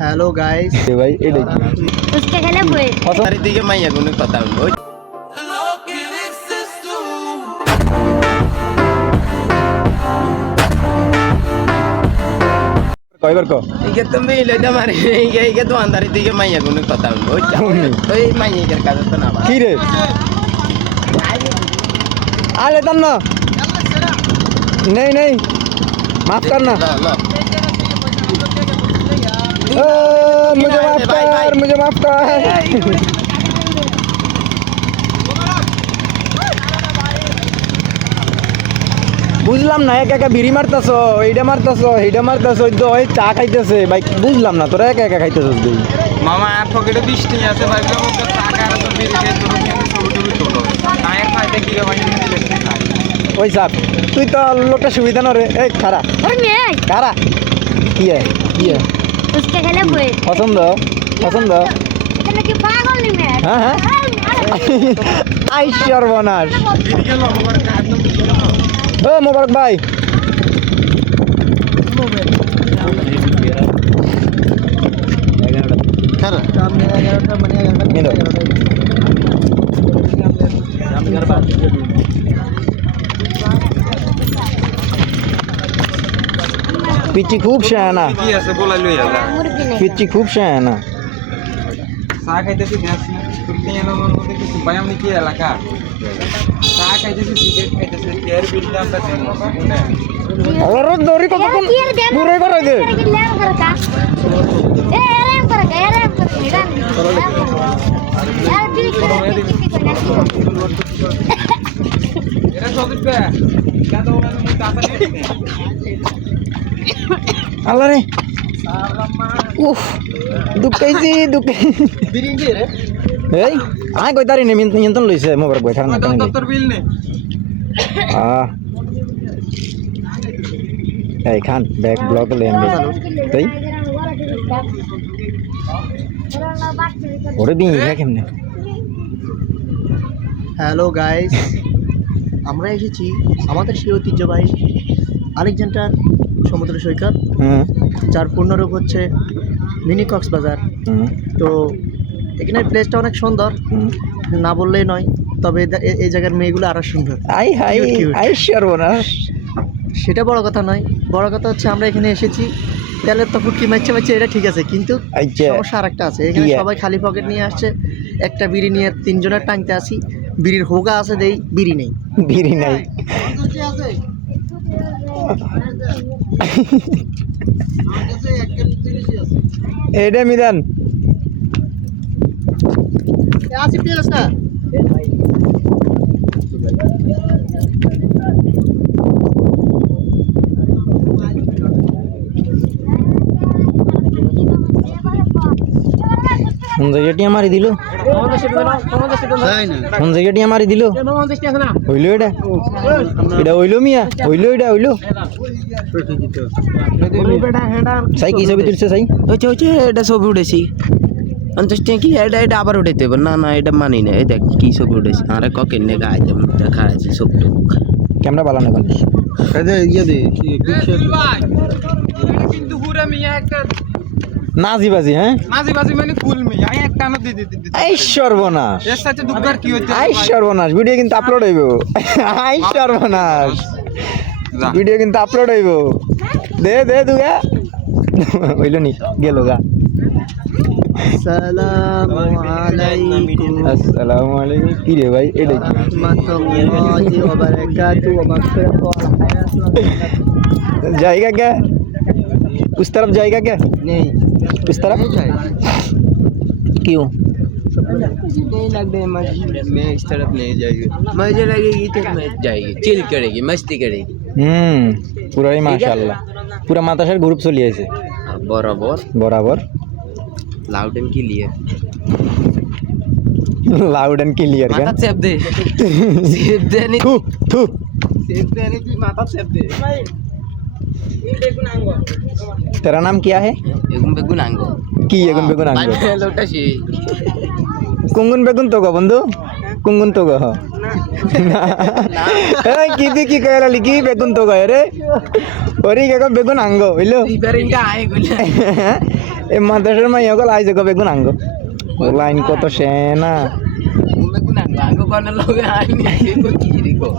Hello guys भाई ये देखिए उसके खेले हुए हमारी दिखे मैं ये गुने पता हूँ কয়বার কো ये तुम भी ले जा मारे ये तो अंदर दिखे मैं ये गुने पता हूँ तो ये मैं ये कर कर तो ना কি রে আলে তন না नहीं नहीं माफ करना मुझे माफ कर বুঝলাম না একা একা বিড়ি মারতেছ এইটা মারতেছ এইটা মারতেছ ওই চা খাইতেছে ভাই বুঝলাম না তোরা একা একা খাইতেছ তুই মামা আর পকেটে 20 টাকা আছে ভাই তো টাকা আর তো বিড়ি খেয়ে তোর ছবি তোলো টায়ার খাইতে কি রে ভাই ওই সাপ তুই তো লোকটা সুবিধা না রে এই খারা और मैं খারা কি है उसके खेले हुए পছন্দ इतना कि पागल नहीं मैं হ্যাঁ হ্যাঁ আই সর্বনাশ বিড়ি খেলো আমার কাজ ও মোবারক ভাই পিচ্ছি খুব শানা কি আছে বলাই লই যা मुर्गी नहीं পিচ্ছি খুব শানা চা খাইতেছি গ্যাস তুলতে এলো মন মধ্যে কিছু ভাই আমি কি এলাকা চা খাইতেছি সিগারেট খাইতেছি এর বিল দামটা দেন আর দড়ি কতক্ষণ পুরো করে দে लैम कर का ए लैम कर का लैम कर यार दी এরা সদবে দাদা ওরা মু টাকা নেই আল্লাহ রে উফ দুকাইছি बिरिंजी रे এই আই কইতারি নে নিয়ন্ত্রণ লইছে মোবারক ভাই খারাপ না তোর বিল নেই এই খান ব্যাক ব্লক লে এমবি তাই ওরে দিন কেমনে হ্যালো গাইস আমরা এসেছি আমাদের সেই ঐতিহ্যবাহী আলেকজান্ডার সমুদ্র সৈকত যার পূর্ণরূপ হচ্ছে মিনি কক্সবাজার তো এখানে প্লেসটা অনেক সুন্দর না বললেই নয় তবে এই জায়গার মেয়েগুলো আরো সুন্দর আই হাই Cute, cute. আই সর্বনাশ সেটা বড় কথা নয় বড় কথা হচ্ছে আমরা এখানে এসেছি তেলের তো ফুটকি মারছে এটা ঠিক আছে কিন্তু আচ্ছা সমস্যা আরেকটা আছে এখানে কি? সবাই খালি পকেট নিয়ে আসছে একটা বিড়ি নিয়ে তিনজনের টানতে আসি বিড়ির হোগা আছে দেই বিড়ি নেই বিড়ি নাই এটা মিদান আসি পেলাস না কোন জায়গাটি মারি দিল কোন জায়গাটি মারি দিল হইলো এটা হইলো মিয়া হইলো সাই কি ছবি তুলছে সাই হচ্ছে এটা ছবি উঠেছি 50 টাকা কি এটা আবার উঠাইতে হবে না এটা মানি না এই দেখ কি ছবি উঠেছি আরে ককের নে গায়ে যেমন দেখা আছে সব ক্যামেরা বালানো কোন কিন্তু হুরা মিয়া একটা নাজিবাজি হ্যাঁ নাজিবাজি মানে ফুল মিয়া আমি একটা না দিতে আই সর্বনাশ এর সাথে দুবার কি হচ্ছে আই সর্বনাশ ভিডিও কিন্তু আপলোড হইব আই সর্বনাশ ভিডিও কিন্তু আপলোড হইব দে দুগা হইলো নি গেল গা আসসালামু আলাইকুম আসসালামু আলাইকুম কি রে ভাই এটা কি রাহমাতুল্লাহি ওয়া বারাকাতুহু ওয়া মাগফিরাতুহু ওয়া হায়াতুহু जाएगा क्या उस तरफ जाएगा क्या नहीं उस तरफ क्यों नहीं लगते मैं इस तरफ नहीं जाएगी मजे लगेगी तो मैं जाएगी चिल करेगी मस्ती करेगी पूरा ही माशाल्लाह पूरा माताशार ग्रुप चली আছে बराबर लाउड लाउड के लिए एंड क्लियर माता का सेब दे सेब दे नहीं थू थू सेब दे नहीं की माता सेब दे तेरा नाम क्या है एगुन बेगुन आंगो কি এগুন বেগুন আনবো लोटा सी কুঙ্গুন বেগুন তো গো বন্ধু কুঙ্গুন তো গো এই কি দি কি কইরা লিখি বেগুন তো গো রে ওরি কে বেগুন আঙ্গো হইলো इधर इनका आए गुल এই মাদ্রাসার মাই সকল আইছে কবে গুণ আঙ্গ লাইন কত সেনা Aku nak anggo kono loge aing iki kok kiri kok.